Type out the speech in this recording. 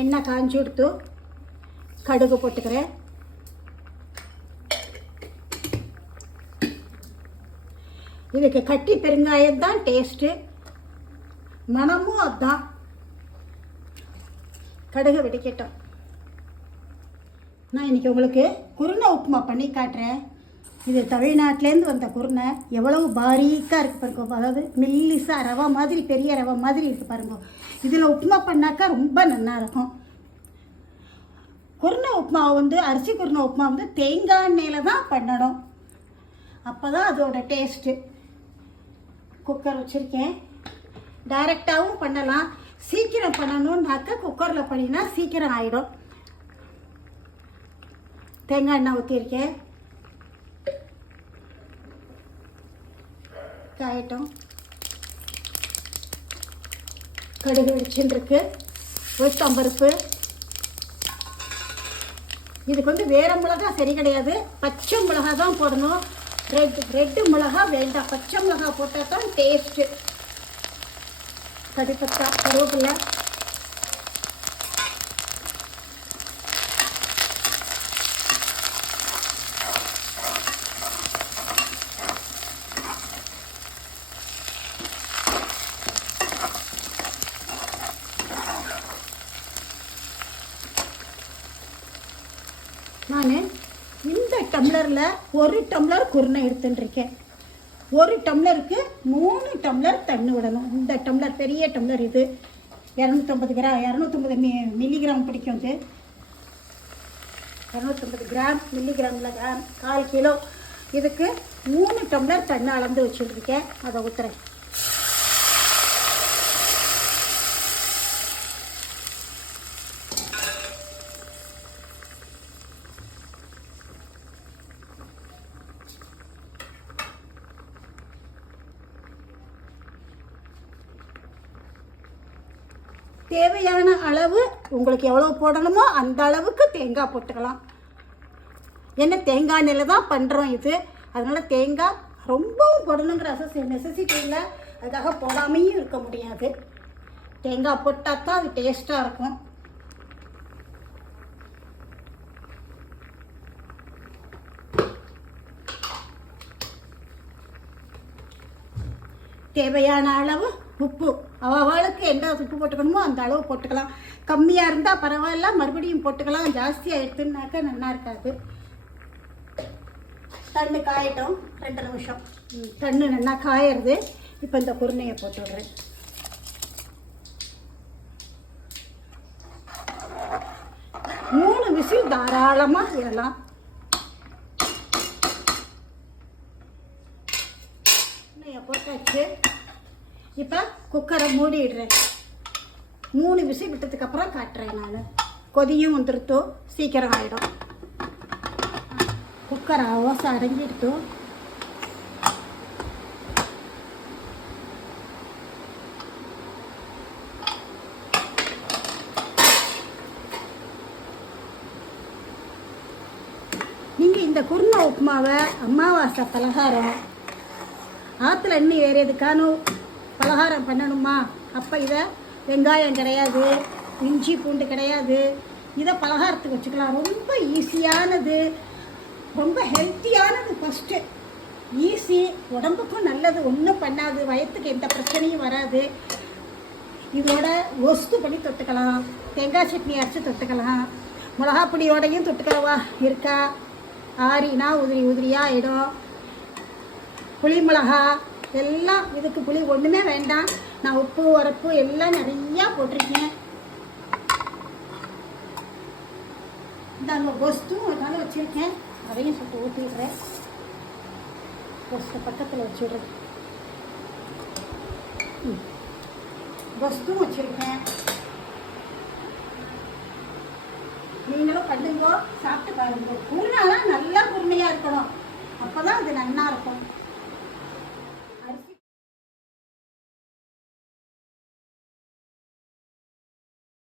எண்ணெய் காஞ்சி கொடுத்து கடுகு போட்டுக்கிறேன். இதுக்கு கட்டி பெருங்காயம் தான் டேஸ்ட்டு, மனமும் அதுதான். கடுகு வெடிக்கட்டும். நான் இன்றைக்கி உங்களுக்கு குருணை உப்புமா பண்ணி காட்டுறேன். இது தமிழ்நாட்டிலேருந்து வந்த குருணை. எவ்வளவு பாரீக்காக இருக்குது பாருங்க, அதாவது மெல்லிசாக ரவை மாதிரி, பெரிய ரவை மாதிரி இருக்குது பாருங்க. இதில் உப்புமா பண்ணாக்கா ரொம்ப நல்லாயிருக்கும். குருணை உப்புமா அரிசி குருணை உப்புமா தேங்காய் எண்ணெயில் தான் பண்ணணும், அப்போ தான் அதோட டேஸ்ட்டு. குக்கர் வச்சுருக்கேன். டைரெக்டாகவும் பண்ணலாம். சீக்கிரம் பண்ணணுன்னாக்கா குக்கரில் பண்ணினா சீக்கிரம் ஆகிடும். தேங்காய் எண்ணெய் ஊற்றிருக்கேன். காயட்டும். கடுகு வெடிச்சுருக்கு. உளுத்தம்பருப்பு. இதுக்கு வேறு மிளகா சரி கிடையாது, பச்சை மிளகா தான் போடணும். ரெட்டு மிளகா வேண்டாம், பச்சை மிளகா போட்டால் தான் டேஸ்ட்டு. கறிப்பத்தா, கருவேப்பிலை. நான் இந்த டம்ளரில் 1 டம்ளர் குருணை எடுத்துட்டுருக்கேன். 1 டம்ளருக்கு 3 டம்ளர் தண்ணி விடணும். இந்த டம்ளர் பெரிய டம்ளர், இது 250 மில்லிகிராம் பிடிக்கும். இது 250 கிராம், மில்லிகிராமில் கிராம், 1/4 கிலோ. இதுக்கு 3 டம்ளர் தண்ணி அளந்து வச்சுட்டுருக்கேன். அதை ஊற்றுறேன். தேவையான அளவு உங்களுக்கு எவ்வளோ போடணுமோ அந்த அளவுக்கு தேங்காய் போட்டுக்கலாம். ஏன்னா தேங்காய் எண்ணெயில் தான் பண்ணுறோம் இது, அதனால் தேங்காய் ரொம்பவும் போடணுங்கிற நெசசிட்டி இல்லை. அதுக்காக போடாமையும் இருக்க முடியாது. தேங்காய் போட்டால் தான் அது டேஸ்ட்டாக இருக்கும். தேவையான அளவு உப்பு, அவளுக்கு எந்த உப்பு போட்டுக்கணுமோ அந்த அளவு போட்டுக்கலாம். கம்மியாக இருந்தால் பரவாயில்ல, மறுபடியும் போட்டுக்கலாம். ஜாஸ்தியாக எடுத்துனாக்கா நல்லா இருக்காது. தண்ணி காயட்டும். 2 நிமிஷம் தண்ணி நல்லா காயிறது. இப்போ இந்த குருணையை போட்டு விடுறேன். மூணு விசில் தாராளமாக விடலாம். போட்டாச்சு. இப்போ குக்கரை மூடிடுறேன். 3 விசில் விட்டதுக்கப்புறம் காட்டுறேன். நான் கொதியும் வந்துடுத்தோ, சீக்கிரம் ஆகிடும். குக்கரை ஓசை அடங்கிடுத்தோ. நீங்கள் இந்த குருணை உப்புமாவை அமாவாசை பலகாரம், ஆற்றுல எண்ணி வேறு எதுக்கானும் பலகாரம் பண்ணணுமா, அப்போ இதை வெங்காயம் கிடையாது, இஞ்சி பூண்டு கிடையாது, இதை பலகாரத்துக்கு வச்சுக்கலாம். ரொம்ப ஈஸியானது, ரொம்ப ஹெல்த்தியானது. ஃபஸ்ட்டு ஈஸி, உடம்புக்கும் நல்லது, ஒன்றும் பண்ணாது, வயத்துக்கு எந்த பிரச்சனையும் வராது. இதோட ஒஸ்து பண்ணி தொட்டுக்கலாம், தேங்காய் சட்னி அரைச்சி தொட்டுக்கலாம், மிளகா பொடியோடையும் தொட்டுக்கலவா இருக்கா. ஆறினா உதிரியாக ஆகிடும். புளி மிளகா எல்லாம், இதுக்கு புளி ஒன்றுமே வேண்டாம். நான் உப்பு உரப்பு எல்லாம் நிறையா போட்டிருக்கேன். இந்த அங்கே கொஸ்தும் ஒரு நாள் வச்சுருக்கேன், அதையும் சொல்லிட்டு ஊற்றிடுறேன். கொஸ்து பக்கத்தில் வச்சுடுறேன். கொஸ்தும் வச்சுருக்கேன். நீங்களும் பண்ணுங்க, சாப்பிட்டு பாருங்க. குருணைலாம் நல்லா குருணையாக இருக்கணும், அப்போ தான் அது நல்லா இருக்கும்.